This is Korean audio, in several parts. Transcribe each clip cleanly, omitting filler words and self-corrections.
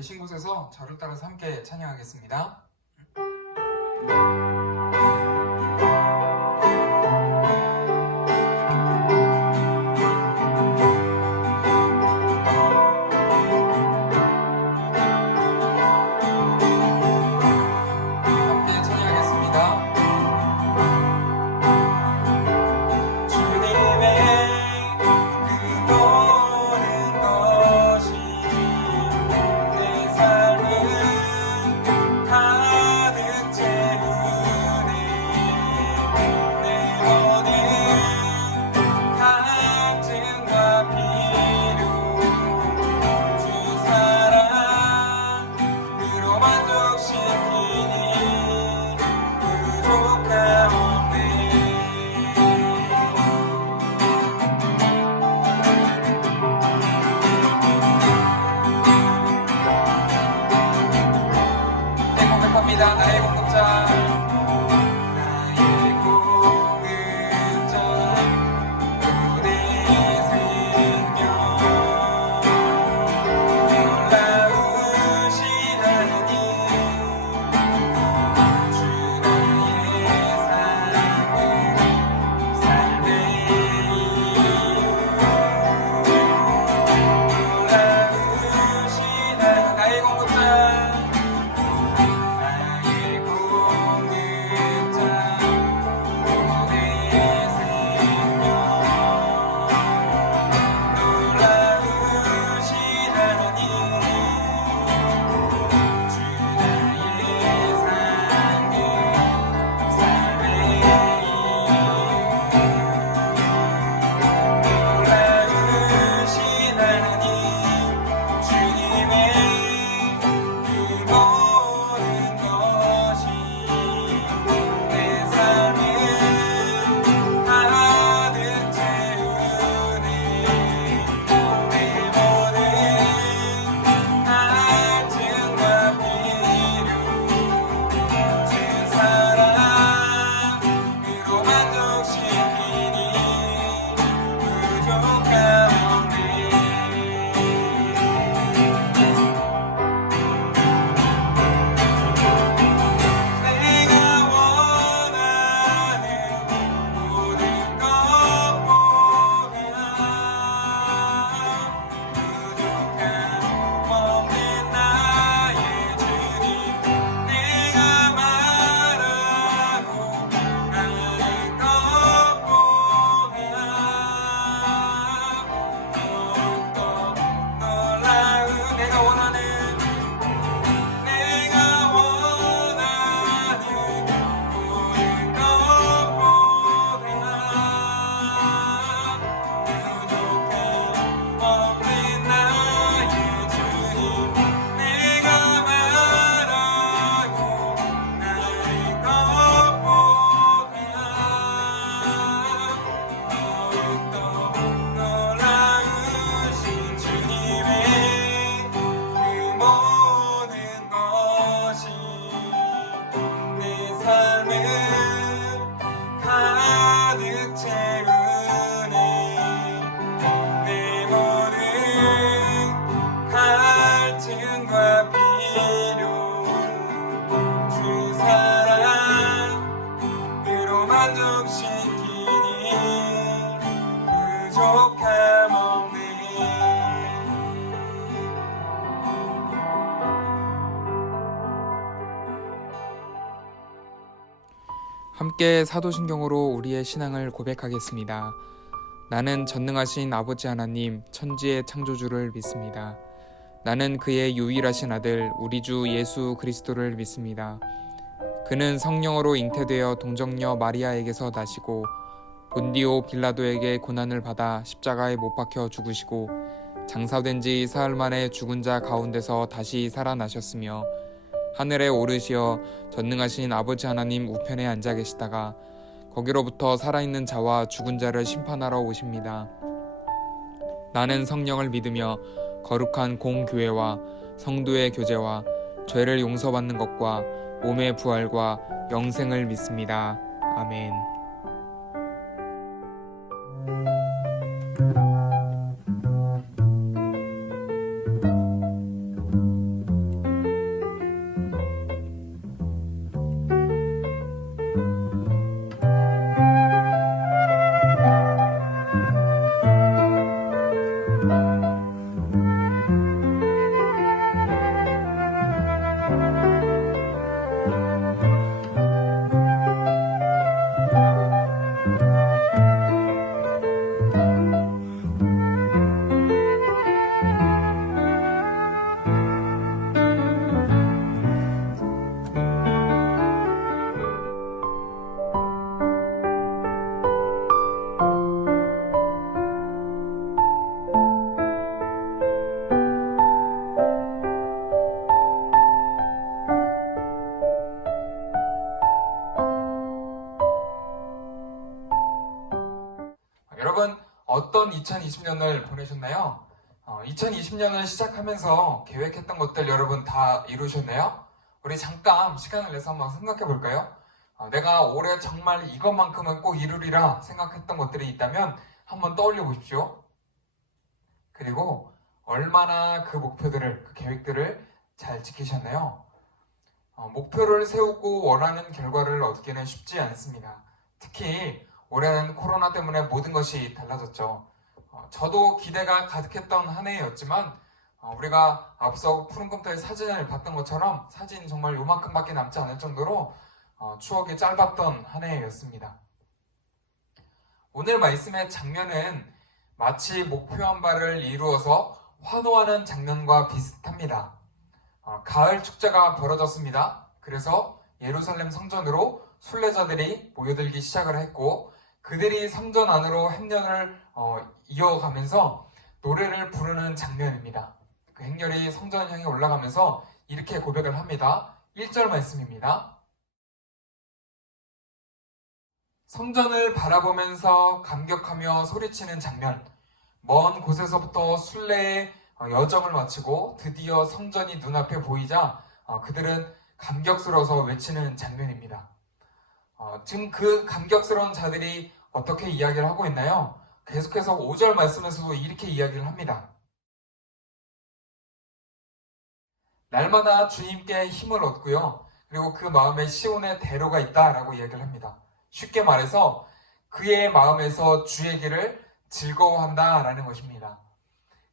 계신 곳에서 저를 따라서 함께 찬양하겠습니다. 함께 찬양하겠습니다. 나의 공급자, 나의 공급자, 내 생명, 놀라우신 하나님, 주 나의 삶의 놀라우신 나의 공급자, 함께 사도신경으로 우리의 신앙을 고백하겠습니다. 나는 전능하신 아버지 하나님, 천지의 창조주를 믿습니다. 나는 그의 유일하신 아들, 우리 주 예수 그리스도를 믿습니다. 그는 성령으로 잉태되어 동정녀 마리아에게서 나시고 본디오 빌라도에게 고난을 받아 십자가에 못 박혀 죽으시고 장사된 지 사흘 만에 죽은 자 가운데서 다시 살아나셨으며 하늘에 오르시어 전능하신 아버지 하나님 우편에 앉아 계시다가 거기로부터 살아있는 자와 죽은 자를 심판하러 오십니다. 나는 성령을 믿으며 거룩한 공교회와 성도의 교제와 죄를 용서받는 것과 몸의 부활과 영생을 믿습니다. 아멘. 여러분 어떤 2020년을 보내셨나요? 2020년을 시작하면서 계획했던 것들 여러분 다 이루셨나요? 우리 잠깐 시간을 내서 한번 생각해 볼까요? 내가 올해 정말 이것만큼은 꼭 이루리라 생각했던 것들이 있다면 한번 떠올려 보십시오. 그리고 얼마나 그 목표들을, 그 계획들을 잘 지키셨나요? 목표를 세우고 원하는 결과를 얻기는 쉽지 않습니다. 특히 올해는 코로나 때문에 모든 것이 달라졌죠. 저도 기대가 가득했던 한 해였지만 우리가 앞서 푸른컴퓨터의 사진을 봤던 것처럼 사진 정말 요만큼밖에 남지 않을 정도로 추억이 짧았던 한 해였습니다. 오늘 말씀의 장면은 마치 목표한 바를 이루어서 환호하는 장면과 비슷합니다. 가을 축제가 벌어졌습니다. 그래서 예루살렘 성전으로 순례자들이 모여들기 시작을 했고 그들이 성전 안으로 행렬을 이어가면서 노래를 부르는 장면입니다. 그 행렬이 성전 향해 올라가면서 이렇게 고백을 합니다. 1절 말씀입니다. 성전을 바라보면서 감격하며 소리치는 장면, 먼 곳에서부터 순례의 여정을 마치고 드디어 성전이 눈앞에 보이자 그들은 감격스러워서 외치는 장면입니다. 지금 그 감격스러운 자들이 어떻게 이야기를 하고 있나요? 계속해서 5절 말씀에서도 이렇게 이야기를 합니다. 날마다 주님께 힘을 얻고요. 그리고 그 마음에 시온의 대로가 있다라고 이야기를 합니다. 쉽게 말해서 그의 마음에서 주의 길을 즐거워한다라는 것입니다.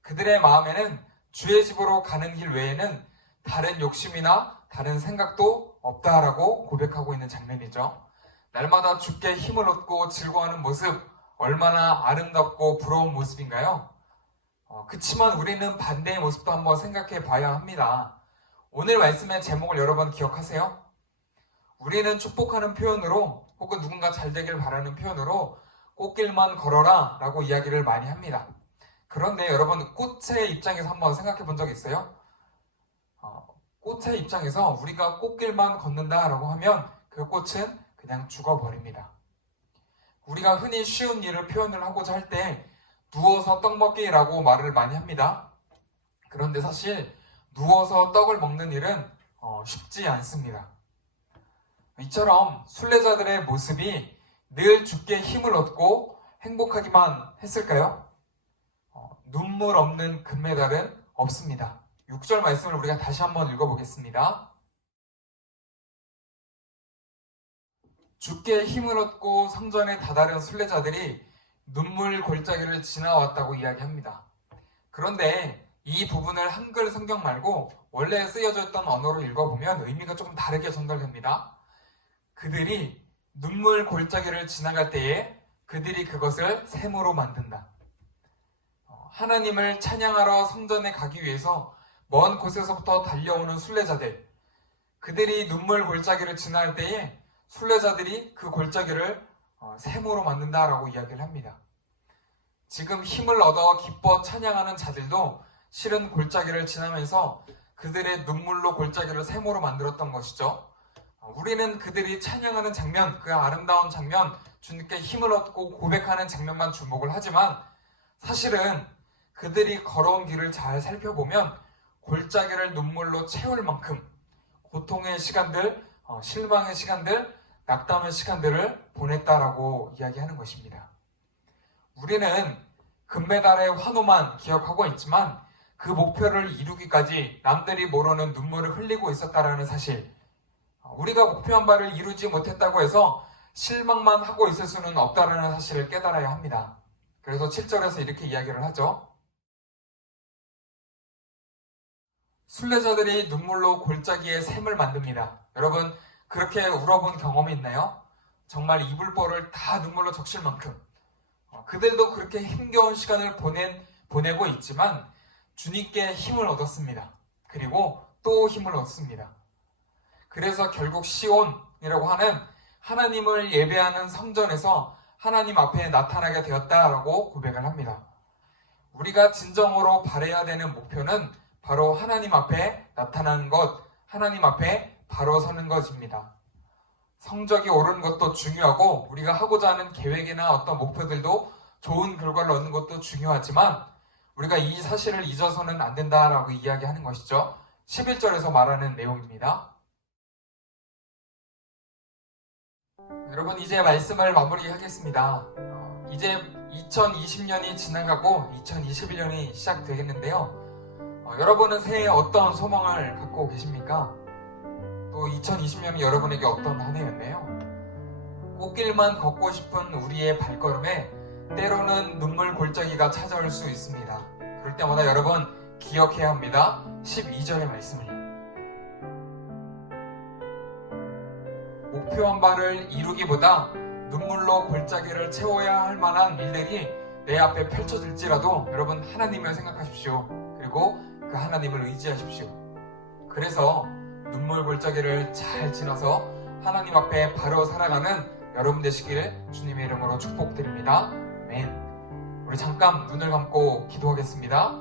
그들의 마음에는 주의 집으로 가는 길 외에는 다른 욕심이나 다른 생각도 없다라고 고백하고 있는 장면이죠. 날마다 주께 힘을 얻고 즐거워하는 모습 얼마나 아름답고 부러운 모습인가요? 그치만 우리는 반대의 모습도 한번 생각해 봐야 합니다. 오늘 말씀의 제목을 여러분 기억하세요? 우리는 축복하는 표현으로 혹은 누군가 잘 되길 바라는 표현으로 꽃길만 걸어라 라고 이야기를 많이 합니다. 그런데 여러분 꽃의 입장에서 한번 생각해 본 적 있어요? 꽃의 입장에서 우리가 꽃길만 걷는다 라고 하면 그 꽃은 그냥 죽어버립니다. 우리가 흔히 쉬운 일을 표현을 하고자 할 때 누워서 떡 먹기라고 말을 많이 합니다. 그런데 사실 누워서 떡을 먹는 일은 쉽지 않습니다. 이처럼 순례자들의 모습이 늘 주께 힘을 얻고 행복하기만 했을까요? 눈물 없는 금메달은 없습니다. 6절 말씀을 우리가 다시 한번 읽어보겠습니다. 주께 힘을 얻고 성전에 다다른 순례자들이 눈물 골짜기를 지나왔다고 이야기합니다. 그런데 이 부분을 한글 성경 말고 원래 쓰여져 있던 언어로 읽어보면 의미가 조금 다르게 전달됩니다. 그들이 눈물 골짜기를 지나갈 때에 그들이 그것을 샘으로 만든다. 하나님을 찬양하러 성전에 가기 위해서 먼 곳에서부터 달려오는 순례자들, 그들이 눈물 골짜기를 지나갈 때에 순례자들이 그 골짜기를 샘으로 만든다라고 이야기를 합니다. 지금 힘을 얻어 기뻐 찬양하는 자들도 실은 골짜기를 지나면서 그들의 눈물로 골짜기를 샘으로 만들었던 것이죠. 우리는 그들이 찬양하는 장면, 그 아름다운 장면, 주님께 힘을 얻고 고백하는 장면만 주목을 하지만 사실은 그들이 걸어온 길을 잘 살펴보면 골짜기를 눈물로 채울 만큼 고통의 시간들, 실망의 시간들, 낙담의 시간들을 보냈다라고 이야기하는 것입니다. 우리는 금메달의 환호만 기억하고 있지만 그 목표를 이루기까지 남들이 모르는 눈물을 흘리고 있었다라는 사실, 우리가 목표한 바를 이루지 못했다고 해서 실망만 하고 있을 수는 없다라는 사실을 깨달아야 합니다. 그래서 7절에서 이렇게 이야기를 하죠. 순례자들이 눈물로 골짜기에 샘을 만듭니다. 여러분 그렇게 울어본 경험이 있나요? 정말 이불보를 다 눈물로 적실 만큼 그들도 그렇게 힘겨운 시간을 보내고 있지만 주님께 힘을 얻었습니다. 그리고 또 힘을 얻습니다. 그래서 결국 시온이라고 하는 하나님을 예배하는 성전에서 하나님 앞에 나타나게 되었다라고 고백을 합니다. 우리가 진정으로 바라야 되는 목표는 바로 하나님 앞에 나타나는 것, 하나님 앞에 바로 서는 것입니다. 성적이 오르는 것도 중요하고 우리가 하고자 하는 계획이나 어떤 목표들도 좋은 결과를 얻는 것도 중요하지만 우리가 이 사실을 잊어서는 안 된다라고 이야기하는 것이죠. 11절에서 말하는 내용입니다. 여러분, 이제 말씀을 마무리하겠습니다. 이제 2020년이 지나가고 2021년이 시작되겠는데요. 여러분은 새해에 어떤 소망을 갖고 계십니까? 또 2020년이 여러분에게 어떤 한 해였나요? 꽃길만 걷고 싶은 우리의 발걸음에 때로는 눈물 골짜기가 찾아올 수 있습니다. 그럴 때마다 여러분 기억해야 합니다. 12절의 말씀을. 목표한 바를 이루기보다 눈물로 골짜기를 채워야 할 만한 일들이 내 앞에 펼쳐질지라도 여러분 하나님을 생각하십시오. 그리고 그 하나님을 의지하십시오. 그래서 눈물 골짜기를 잘 지나서 하나님 앞에 바로 살아가는 여러분 되시길 주님의 이름으로 축복드립니다. 아멘. 우리 잠깐 눈을 감고 기도하겠습니다.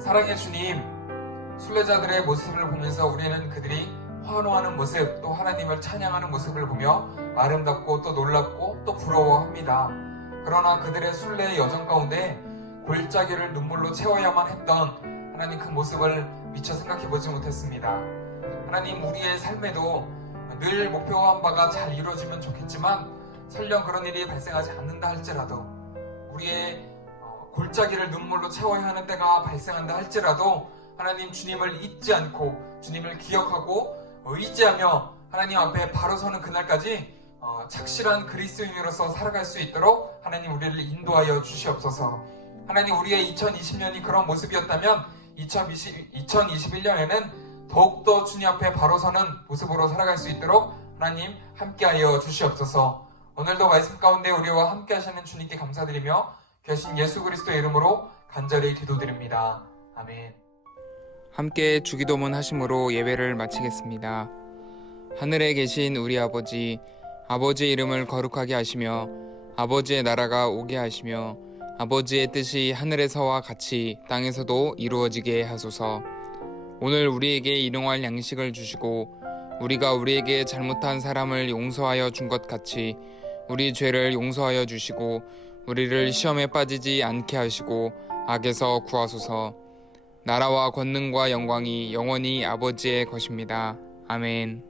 사랑의 주님, 순례자들의 모습을 보면서 우리는 그들이 환호하는 모습, 또 하나님을 찬양하는 모습을 보며 아름답고 또 놀랍고 또 부러워합니다. 그러나 그들의 순례의 여정 가운데 골짜기를 눈물로 채워야만 했던 하나님 그 모습을 미처 생각해보지 못했습니다. 하나님, 우리의 삶에도 늘 목표한 바가 잘 이루어지면 좋겠지만 설령 그런 일이 발생하지 않는다 할지라도 우리의 골짜기를 눈물로 채워야 하는 때가 발생한다 할지라도 하나님, 주님을 잊지 않고 주님을 기억하고 의지하며 하나님 앞에 바로 서는 그날까지 착실한 그리스도인으로서 살아갈 수 있도록 하나님 우리를 인도하여 주시옵소서. 하나님, 우리의 2020년이 그런 모습이었다면 2021년에는 더욱더 주님 앞에 바로 서는 모습으로 살아갈 수 있도록 하나님 함께하여 주시옵소서. 오늘도 말씀 가운데 우리와 함께 하시는 주님께 감사드리며 계신 예수 그리스도의 이름으로 간절히 기도드립니다. 아멘. 함께 주기도문 하심으로 예배를 마치겠습니다. 하늘에 계신 우리 아버지, 아버지의 이름을 거룩하게 하시며 아버지의 나라가 오게 하시며 아버지의 뜻이 하늘에서와 같이 땅에서도 이루어지게 하소서. 오늘 우리에게 일용할 양식을 주시고 우리가 우리에게 잘못한 사람을 용서하여 준 것 같이 우리 죄를 용서하여 주시고 우리를 시험에 빠지지 않게 하시고 악에서 구하소서. 나라와 권능과 영광이 영원히 아버지의 것입니다. 아멘.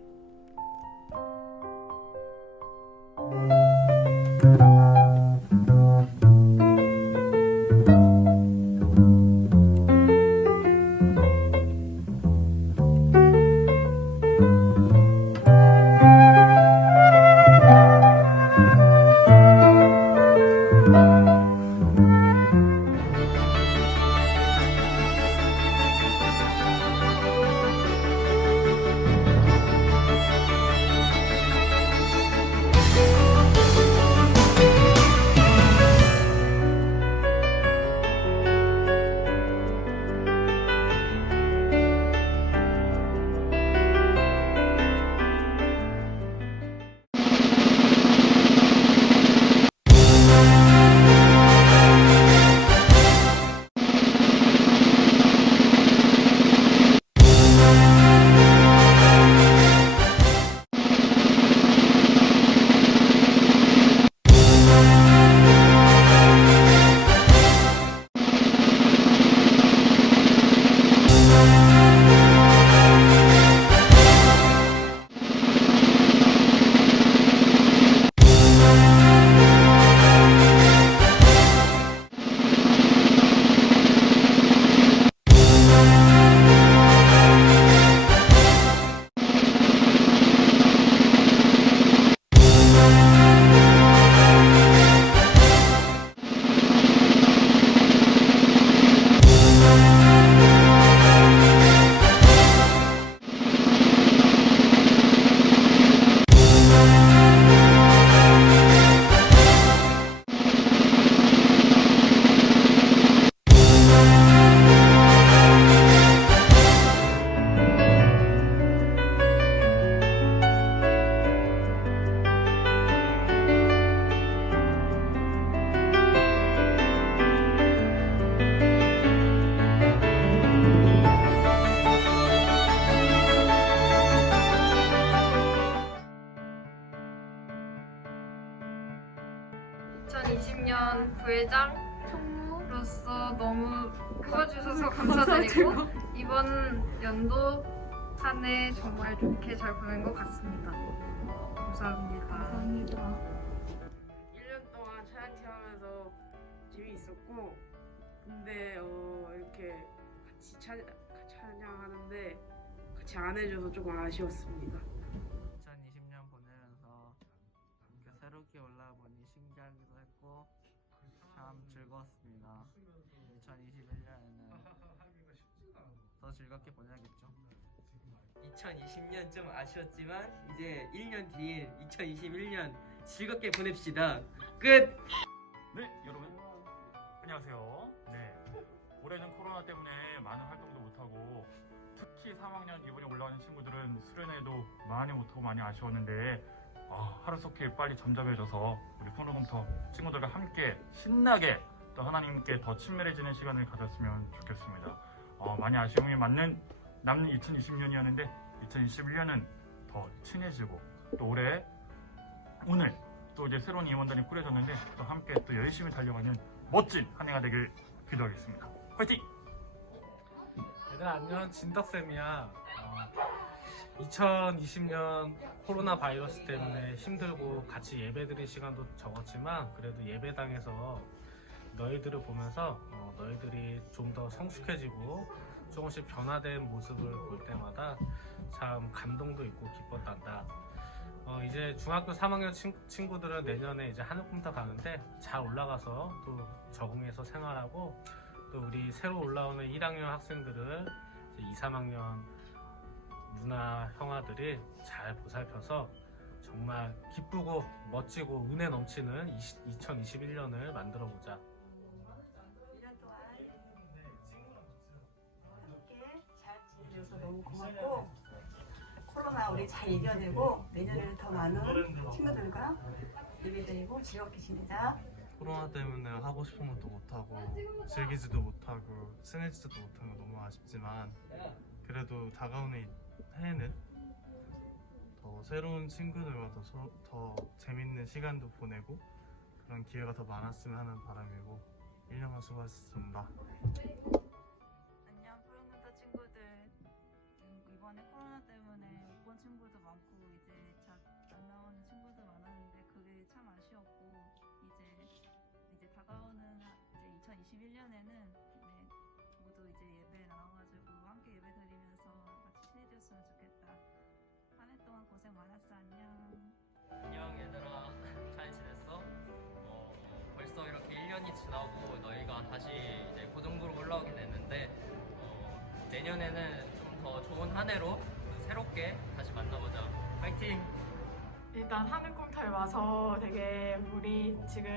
2020년 부회장으로서 너무 뽑아주셔서 감사드리고 이번 연도 한 해 정말 좋게 잘 보낸 것 같습니다. 감사합니다. 1년 동안 촬영팀 하면서 재미있었고 근데 이렇게 같이 찬양하는데 같이 안 해줘서 조금 아쉬웠습니다. 2020년 보내면서 이렇게 새롭게 올라보니 신기하기도 했고 참 즐거웠습니다. 2021년에는 더 즐겁게 보내야겠죠. 2020년 좀 아쉬웠지만 이제 1년 뒤인 2021년 즐겁게 보냅시다. 끝! 네, 여러분 안녕하세요. 네, 올해는 코로나 때문에 많은 활동도 못하고 특히 3학년 이번에 올라오는 친구들은 수련회도 많이 못하고 많이 아쉬웠는데 하루속히 빨리 잠잠해져서 우리 푸른금터 친구들과 함께 신나게 또 하나님께 더 친밀해지는 시간을 가졌으면 좋겠습니다. 많이 아쉬움이 남는 2020년이었는데 2021년은 더 친해지고 또 오늘 또 이제 새로운 임원단이 꾸려졌는데 또 함께 또 열심히 달려가는 멋진 한 해가 되길 기도하겠습니다. 화이팅! 얘들아 안녕, 진덕쌤이야. 2020년 코로나 바이러스 때문에 힘들고 같이 예배드릴 시간도 적었지만 그래도 예배당에서 너희들을 보면서 너희들이 좀 더 성숙해지고 조금씩 변화된 모습을 볼 때마다 참 감동도 있고 기뻤단다. 이제 중학교 3학년 친구들은 내년에 이제 하늘꿈터 가는데 잘 올라가서 또 적응해서 생활하고 또 우리 새로 올라오는 1학년 학생들은 이제 2, 3학년 누나 형아들이 잘 보살펴서 정말 기쁘고 멋지고 은혜 넘치는 2021년을 만들어 보자. 1년 동안 함께 잘 지내줘서 너무 고맙고 코로나 우리 잘 이겨내고 내년에는 더 많은 친구들과 예배드리고 즐겁게 지내자. 코로나 때문에 하고 싶은 것도 못하고 즐기지도 못하고 친해지지도 못한 거 너무 아쉽지만 그래도 다가오는 이 해에는 더 새로운 친구들과 더 재밌는 시간도 보내고 그런 기회가 더 많았으면 하는 바람이고 1년간 수고하셨습니다. 안녕 푸른금터 친구들. 이번에 코로나 때문에 못 본 친구도 많고 이제 잘 안 나오는 친구도 많았는데 그게 참 아쉬웠고 이제 다가오는 이제 2021년에는 모두 이제 예배 나와가지고 함께 예배 드리면서 같이 친해졌으면 좋겠다. 한 해 동안 고생 많았어. 안녕. 안녕 얘들아. 잘 지냈어? 벌써 이렇게 1년이 지나고 너희가 다시 이제 고등부로 올라오게 됐는데 내년에는 좀 더 좋은 한 해로 새롭게 다시 만나보자. 파이팅! 일단 하늘꿈터에 와서 되게 우리 지금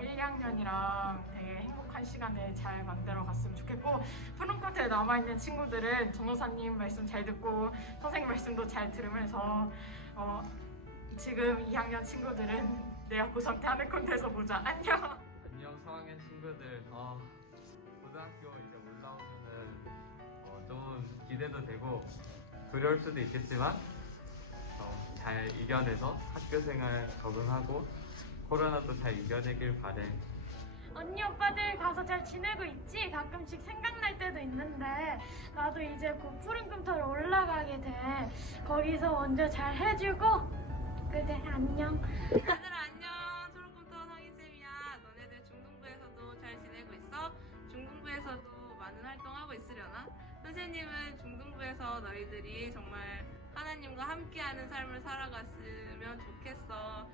1, 2학년이랑 되게 행복한 시간을 잘 만들어 갔으면 좋겠고 푸른꿈터에 남아있는 친구들은 전도사님 말씀 잘 듣고 선생님 말씀도 잘 들으면서 지금 2학년 친구들은 내가 고3 때 하늘꿈터에서 보자. 안녕! 안녕 3학년 친구들. 고등학교 이제 올라오면은 좀 기대도 되고 두려울 수도 있겠지만 잘 이겨내서 학교 생활 적응하고 코로나도 잘 이겨내길 바래. 언니 오빠들 가서 잘 지내고 있지? 가끔씩 생각날 때도 있는데 나도 이제 곧 푸른꿈터로 올라가게 돼. 거기서 먼저 잘 해주고 그래 안녕. 얘들아 안녕. 푸른꿈터 성희쌤이야. 너네들 중등부에서도 잘 지내고 있어? 중등부에서도 많은 활동하고 있으려나? 선생님은 중등부에서 너희들이 정말 하나님과 함께하는 삶을 살아갔으면 좋겠어.